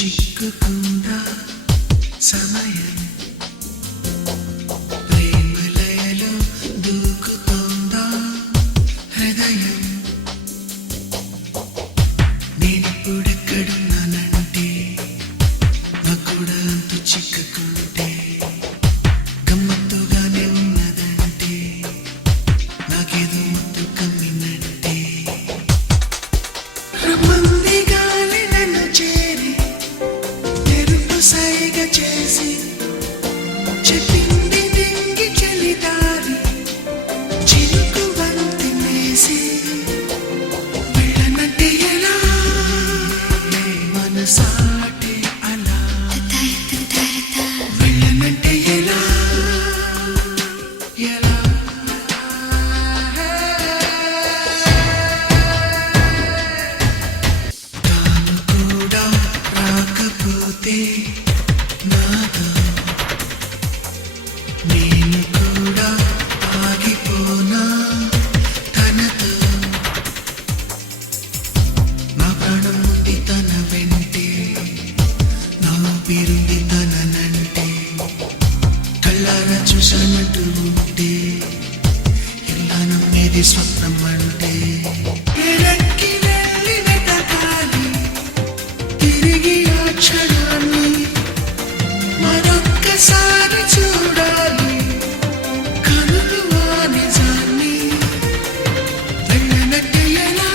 చిక్కుకుందా సమయం ప్రేమలయలో దూకుతోందా హృదయం నేనిప్పుడెక్కడున్నానంటే నా కూడా అంతు చిక్కుకుంటే గమ్మత్తుగానే ఉన్నదంటే నాకేదో ముద్దు కమ్మినట్టే రమ్మంది గాలి నన్ను చేరి తెరుపు సైగ చేసి చెప్పింది దింగి చలిదారి చిరుకు బంతి వేసి వెళ్ళనంటే ఎలా మనసాటే అలా వెళ్ళనంటే ఎలా ఎలా తాను కూడా రాకపోతే నాతో నేను కూడా ఆగిపోనా తనతో నా ప్రాణం ఉంది తన వెంటే నా ఊపిరుంది తననంటే కళ్ళారా చూసానంటూ ఉంటే ఎలా నమ్మేది స్వప్నం అంటే ఎరక్కి వెళ్ళి వెతకాలి తిరిగి ఆ క్షణాన్ని మరొక్కసారి చూడాలి కనులు ఆ నిజాన్ని వెళ్ళనట్టే ఎలా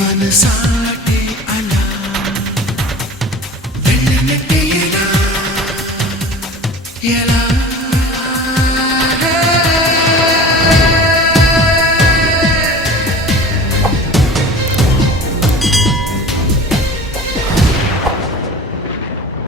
మనసా